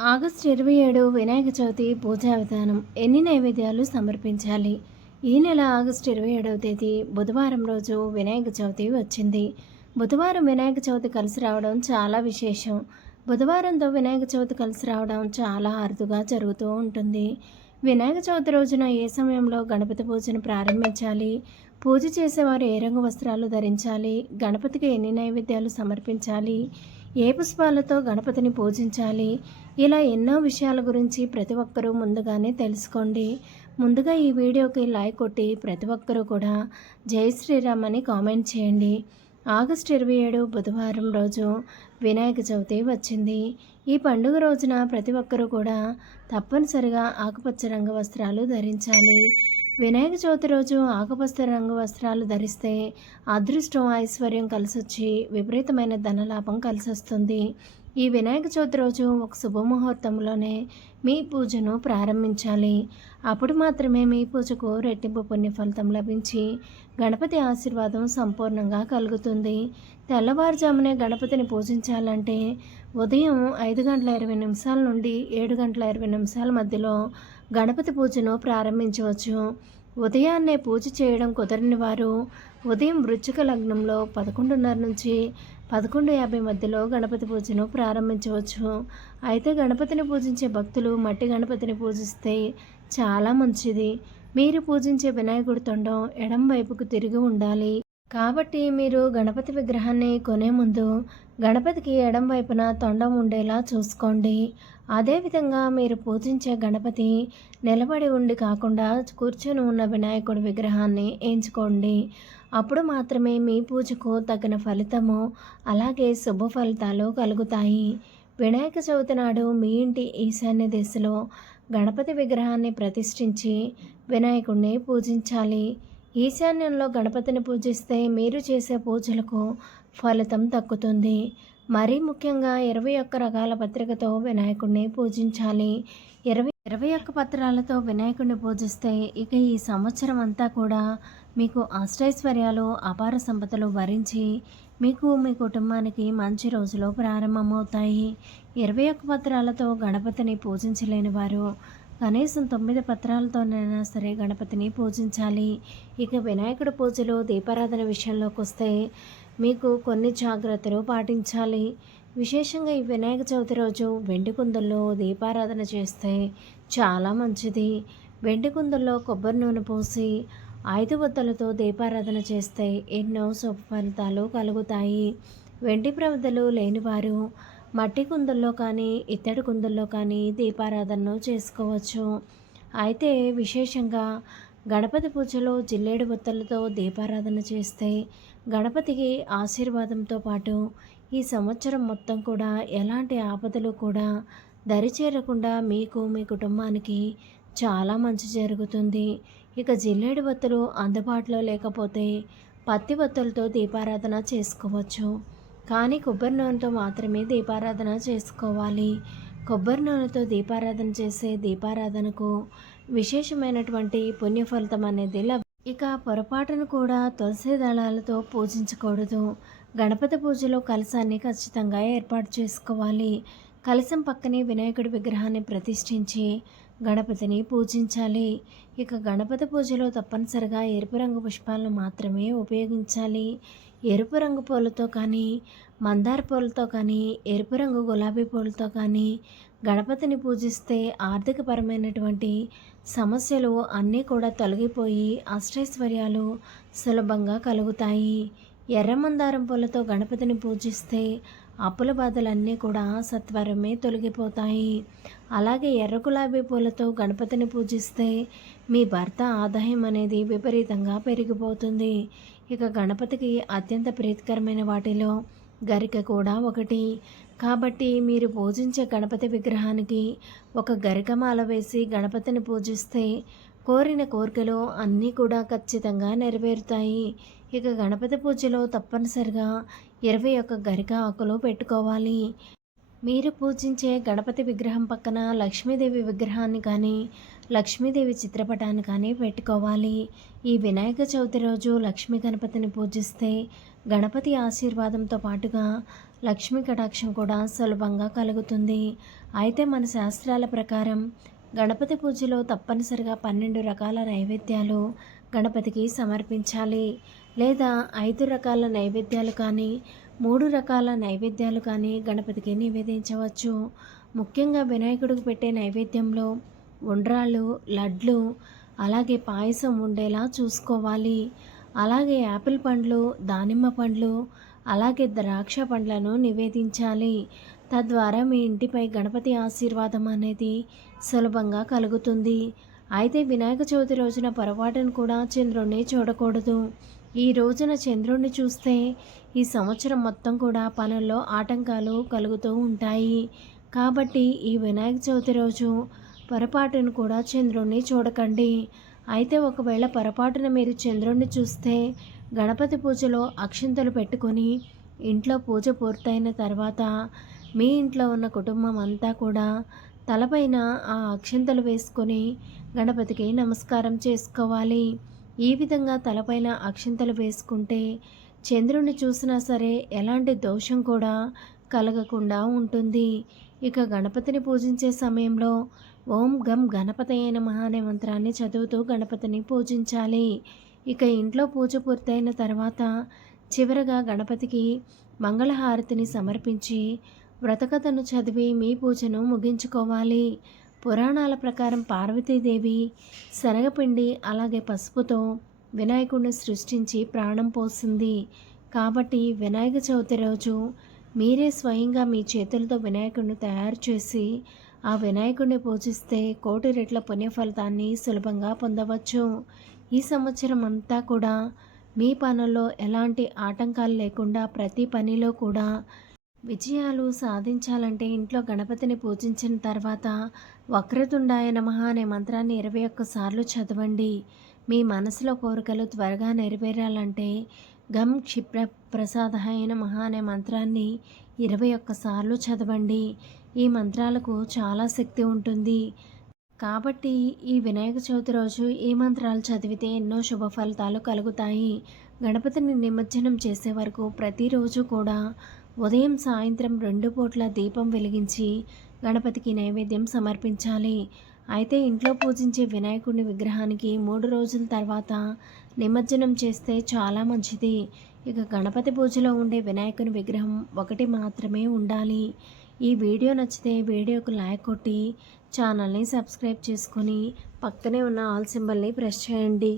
August 27 Vinayaka Chavithi పూజా విధానం. ఎన్ని నైవేద్యాలు సమర్పించాలి? ఈ నెల ఆగస్టు 27వ తేదీ బుధవారం రోజు వినాయక చవితి వచ్చింది. బుధవారం వినాయక చవితి కలిసి రావడం చాలా విశేషం. బుధవారంతో వినాయక చవితి కలిసి రావడం చాలా అరుదుగా జరుగుతూ ఉంటుంది. వినాయక చవితి రోజున ఏ సమయంలో గణపతి పూజను ప్రారంభించాలి? పూజ చేసేవారు ఏ రంగు వస్త్రాలు ధరించాలి? గణపతికి ఎన్ని నైవేద్యాలు సమర్పించాలి? ఏ పుష్పాలతో గణపతిని పూజించాలి? ఇలా ఎన్నో విషయాల గురించి ప్రతి ఒక్కరూ ముందుగానే తెలుసుకోండి. ముందుగా ఈ వీడియోకి లైక్ కొట్టి ప్రతి ఒక్కరూ కూడా జై శ్రీరామ్ అని కామెంట్ చేయండి. ఆగస్టు 27 బుధవారం రోజు వినాయక చవితి వచ్చింది. ఈ పండుగ రోజున ప్రతి ఒక్కరూ కూడా తప్పనిసరిగా ఆకుపచ్చ రంగు వస్త్రాలు ధరించాలి. వినాయక చవితి రోజు ఆకుపచ్చ రంగు వస్త్రాలు ధరిస్తే అదృష్టం, ఐశ్వర్యం కలిసొచ్చి విపరీతమైన ధనలాభం కలిసొస్తుంది. ఈ వినాయక చవితి రోజు ఒక శుభముహూర్తంలోనే మీ పూజను ప్రారంభించాలి. అప్పుడు మాత్రమే మీ పూజకు రెట్టింపు పుణ్య ఫలితం లభించి గణపతి ఆశీర్వాదం సంపూర్ణంగా కలుగుతుంది. తెల్లవారుజామునే గణపతిని పూజించాలంటే ఉదయం 5:20 నుండి 7:20 మధ్యలో గణపతి పూజను ప్రారంభించవచ్చు. ఉదయాన్నే పూజ చేయడం కుదరని వారు ఉదయం వృశ్చిక లగ్నంలో 11:30 నుంచి 11:50 మధ్యలో గణపతి పూజను ప్రారంభించవచ్చు. అయితే గణపతిని పూజించే భక్తులు మట్టి గణపతిని పూజిస్తే చాలా మంచిది. మీరు పూజించే వినాయకుడి తొండం ఎడం వైపుకు తిరిగి ఉండాలి. కాబట్టి మీరు గణపతి విగ్రహాన్ని కొనే ముందు గణపతికి ఎడం వైపున తొండం ఉండేలా చూసుకోండి. అదేవిధంగా మీరు పూజించే గణపతి నిలబడి ఉండి కాకుండా కూర్చొని ఉన్న వినాయకుడి విగ్రహాన్ని ఎంచుకోండి. అప్పుడు మాత్రమే మీ పూజకు తగిన ఫలితము, అలాగే శుభ ఫలితాలు కలుగుతాయి. వినాయక చవితి నాడు మీ ఇంటి ఈశాన్య దిశలో గణపతి విగ్రహాన్ని ప్రతిష్ఠించి వినాయకుడిని పూజించాలి. ఈశాన్యంలో గణపతిని పూజిస్తే మీరు చేసే పూజలకు ఫలితం దక్కుతుంది. మరీ ముఖ్యంగా 21 రకాల పత్రికతో వినాయకుడిని పూజించాలి. 21 పత్రాలతో వినాయకుడిని పూజిస్తే ఇక ఈ సంవత్సరం అంతా కూడా మీకు అష్టైశ్వర్యాలు, అపార సంపదలు వరించి మీకు, మీ కుటుంబానికి మంచి రోజులు ప్రారంభమవుతాయి. 21 పత్రాలతో గణపతిని పూజించలేని వారు కనీసం 9 పత్రాలతోనైనా సరే గణపతిని పూజించాలి. ఇక వినాయకుడి పూజలు, దీపారాధన విషయంలోకి వస్తే మీకు కొన్ని జాగ్రత్తలు పాటించాలి. విశేషంగా ఈ వినాయక చవితి రోజు వెండి కుందుల్లో దీపారాధన చేస్తే చాలా మంచిది. వెండి కుందుల్లో కొబ్బరి నూనె పోసి 5 ఒత్తులతో దీపారాధన చేస్తే ఎన్నో శుభ ఫలితాలు కలుగుతాయి. వెండి ప్రమిదలు లేనివారు మట్టి కుందుల్లో కానీ, ఇత్తడి కుందుల్లో కానీ దీపారాధనను చేసుకోవచ్చు. అయితే విశేషంగా గణపతి పూజలో జిల్లేడు ఒత్తులతో దీపారాధన చేస్తే గణపతికి ఆశీర్వాదంతో పాటు ఈ సంవత్సరం మొత్తం కూడా ఎలాంటి ఆపదలు కూడా దరిచేరకుండా మీకు, మీ కుటుంబానికి చాలా మంచి జరుగుతుంది. ఇక జిల్లేడు ఒత్తులు అందుబాటులో లేకపోతే పత్తి ఒత్తులతో దీపారాధన చేసుకోవచ్చు. కానీ కొబ్బరి నూనెతో మాత్రమే దీపారాధన చేసుకోవాలి. కొబ్బరి నూనెతో దీపారాధన చేసే దీపారాధనకు విశేషమైనటువంటి పుణ్య ఫలితం అనేది ఇక పొరపాటును కూడా తులసి దళాలతో పూజించకూడదు. గణపతి పూజలో కలశాన్ని ఖచ్చితంగా ఏర్పాటు చేసుకోవాలి. కలశం పక్కనే వినాయకుడి విగ్రహాన్ని ప్రతిష్ఠించి గణపతిని పూజించాలి. ఇక గణపతి పూజలో తప్పనిసరిగా ఎరుపు రంగు పుష్పాలను మాత్రమే ఉపయోగించాలి. ఎరుపు రంగు పూలతో కానీ, మందార పూలతో కానీ, ఎరుపు రంగు గులాబీ పూలతో కానీ గణపతిని పూజిస్తే ఆర్థికపరమైనటువంటి సమస్యలు అన్నీ కూడా తొలగిపోయి అష్టైశ్వర్యాలు సులభంగా కలుగుతాయి. ఎర్ర మందారం పూలతో గణపతిని పూజిస్తే అప్పుల బాధలన్నీ కూడా సత్వరమే తొలగిపోతాయి. అలాగే ఎర్ర గులాబీ పూలతో గణపతిని పూజిస్తే మీ భర్త ఆదాయం అనేది విపరీతంగా పెరిగిపోతుంది. ఇక గణపతికి అత్యంత ప్రీతికరమైన వాటిలో గరిక కూడా ఒకటి. కాబట్టి మీరు పూజించే గణపతి విగ్రహానికి ఒక గరికమాల వేసి గణపతిని పూజిస్తే కోరిన కోరికలు అన్నీ కూడా ఖచ్చితంగా నెరవేరుతాయి. ఇక గణపతి పూజలో తప్పనిసరిగా 21 గరిక ఆకులు పెట్టుకోవాలి. మీరు పూజించే గణపతి విగ్రహం పక్కన లక్ష్మీదేవి విగ్రహాన్ని కానీ, లక్ష్మీదేవి చిత్రపటాన్ని కానీ పెట్టుకోవాలి. ఈ వినాయక చవితి రోజు లక్ష్మీ గణపతిని పూజిస్తే గణపతి ఆశీర్వాదంతో పాటుగా లక్ష్మీ కటాక్షం కూడా సులభంగా కలుగుతుంది. అయితే మన శాస్త్రాల ప్రకారం గణపతి పూజలో తప్పనిసరిగా 12 రకాల నైవేద్యాలు గణపతికి సమర్పించాలి. లేదా 5 రకాల నైవేద్యాలు కానీ 3 రకాల నైవేద్యాలు కానీ గణపతికి నివేదించవచ్చు. ముఖ్యంగా వినాయకుడికి పెట్టే నైవేద్యంలో ఉండ్రాళ్ళు, లడ్లు, అలాగే పాయసం ఉండేలా చూసుకోవాలి. అలాగే యాపిల్ పండ్లు, దానిమ్మ పండ్లు, అలాగే ద్రాక్ష పండ్లను నివేదించాలి. తద్వారా మీ ఇంటిపై గణపతి ఆశీర్వాదం అనేది సులభంగా కలుగుతుంది. అయితే వినాయక చవితి రోజున పొరపాటును కూడా చంద్రుణ్ణి చూడకూడదు. ఈ రోజున చంద్రుణ్ణి చూస్తే ఈ సంవత్సరం మొత్తం కూడా పనుల్లో ఆటంకాలు కలుగుతూ ఉంటాయి. కాబట్టి ఈ వినాయక చవితి రోజు పొరపాటును కూడా చంద్రుణ్ణి చూడకండి. అయితే ఒకవేళ పొరపాటున మీరు చంద్రుణ్ణి చూస్తే గణపతి పూజలో అక్షింతలు పెట్టుకొని ఇంట్లో పూజ పూర్తయిన తర్వాత మీ ఇంట్లో ఉన్న కుటుంబం అంతా కూడా తలపైన ఆ అక్షింతలు వేసుకొని గణపతికి నమస్కారం చేసుకోవాలి. ఈ విధంగా తలపైన అక్షింతలు వేసుకుంటే చంద్రుణ్ణి చూసినా సరే ఎలాంటి దోషం కూడా కలగకుండా ఉంటుంది. ఇక గణపతిని పూజించే సమయంలో ఓం గం గణపతయే నమః అనే మంత్రాన్ని చదువుతూ గణపతిని పూజించాలి. ఇక ఇంట్లో పూజ పూర్తయిన తర్వాత చివరగా గణపతికి మంగళహారతిని సమర్పించి వ్రతకథను చదివి మీ పూజను ముగించుకోవాలి. పురాణాల ప్రకారం పార్వతీదేవి శనగపిండి అలాగే పసుపుతో వినాయకుడిని సృష్టించి ప్రాణం పోసింది. కాబట్టి వినాయక చవితి రోజు మీరే స్వయంగా మీ చేతులతో వినాయకుడిని తయారు చేసి ఆ వినాయకుడిని పూజిస్తే 1,000,000 రెట్ల పుణ్యఫలితాన్ని సులభంగా పొందవచ్చు. ఈ సంవత్సరం అంతా కూడా మీ పనుల్లో ఎలాంటి ఆటంకాలు లేకుండా ప్రతి పనిలో కూడా విజయాలు సాధించాలంటే ఇంట్లో గణపతిని పూజించిన తర్వాత వక్రతుండాయ నమః అనే మంత్రాన్ని 21 సార్లు చదవండి. మీ మనసులో కోరికలు త్వరగా నెరవేరాలంటే గం క్షిప్ర ప్రసాదాయ నమః అనే మంత్రాన్ని 21 సార్లు చదవండి. ఈ మంత్రాలకు చాలా శక్తి ఉంటుంది. కాబట్టి ఈ వినాయక చవితి రోజు ఈ మంత్రాలు చదివితే ఎన్నో శుభ ఫలితాలు కలుగుతాయి. గణపతిని నిమజ్జనం చేసే వరకు ప్రతిరోజు కూడా ఉదయం సాయంత్రం 2 పూట్ల దీపం వెలిగించి గణపతికి నైవేద్యం సమర్పించాలి. అయితే ఇంట్లో పూజించే వినాయకుడి విగ్రహానికి 3 రోజుల తర్వాత నిమజ్జనం చేస్తే చాలా మంచిది. ఇక గణపతి పూజలో ఉండే వినాయకుని విగ్రహం ఒకటి మాత్రమే ఉండాలి. ఈ వీడియో నచ్చితే వీడియోకు లైక్ కొట్టి ఛానల్ని సబ్స్క్రైబ్ చేసుకొని పక్కనే ఉన్న ఆల్ సింబల్ని ప్రెస్ చేయండి.